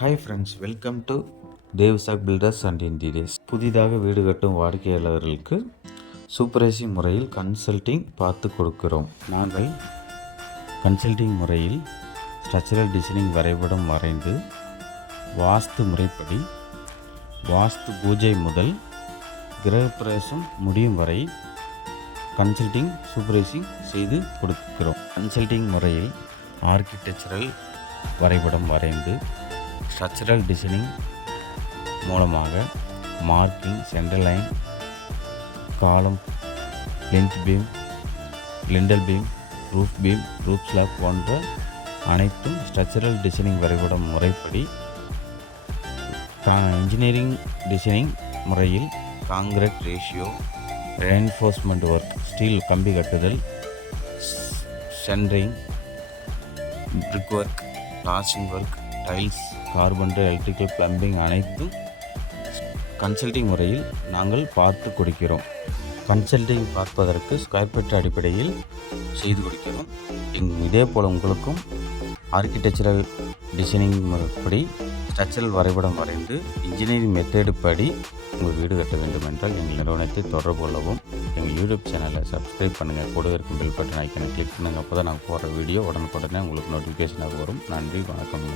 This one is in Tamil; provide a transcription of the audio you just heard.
Hi friends, welcome to Devsak builders and interiors. புதிதாக வீடு கட்டும் வாடிக்கையாளர்களுக்கு சூப்பர்வைசிங் முறையில் கன்சல்டிங் பார்த்து கொடுக்கிறோம். நாங்கள் கன்சல்டிங் முறையில் ஸ்ட்ரக்சரல் டிசைனிங் வரைபடம் வரைந்து வாஸ்து முறைப்படி வாஸ்து பூஜை முதல் கிரகப்பிரவேசம் முடியும் வரை கன்சல்டிங் சூப்பர்வைசிங் செய்து கொடுக்கிறோம். கன்சல்டிங் முறையில் ஆர்கிடெக்சரல் வரைபடம் வரைந்து ஸ்ட்ரக்சரல் டிசைனிங் மூலமாக marking, centre line, column, length beam, lintel beam, roof beam, roof slab போன்ற அனைத்தும் ஸ்ட்ரக்சரல் டிசைனிங் வரைபடம் முறைப்படி இன்ஜினியரிங் டிசைனிங் முறையில் concrete ratio, reinforcement work, steel கம்பி கட்டுதல், centering, brick work, plastering work, tiles, carpenter, electrical, plumbing அனைத்தும் கன்சல்டிங் முறையில் நாங்கள் பார்த்து கொடுக்கிறோம். கன்சல்டிங் பார்ப்பதற்கு ஸ்கொயர் ஃபீட் அடிப்படையில் செய்து கொடுக்கிறோம். இதே போல் உங்களுக்கும் ஆர்கிடெக்சரல் டிசைனிங் படி ஸ்ட்ரக்சரல் வரைபடம் வரைந்து இன்ஜினியரிங் மெத்தேடு படி உங்கள் வீடு கட்ட வேண்டும் என்றால் எங்கள் நிறுவனத்தை தொடர்பு கொள்ளவும். எங்கள் யூடியூப் சேனலை சப்ஸ்கிரைப் பண்ணுங்கள். கூட இருக்கும் பெல் பட்டன் ஐக்கனை கிளிக் பண்ணுங்கள். அப்போ தான் நாங்கள் போடுற வீடியோ உடனுக்குடனே உங்களுக்கு நோட்டிஃபிகேஷனாக வரும். நன்றி, வணக்கம்.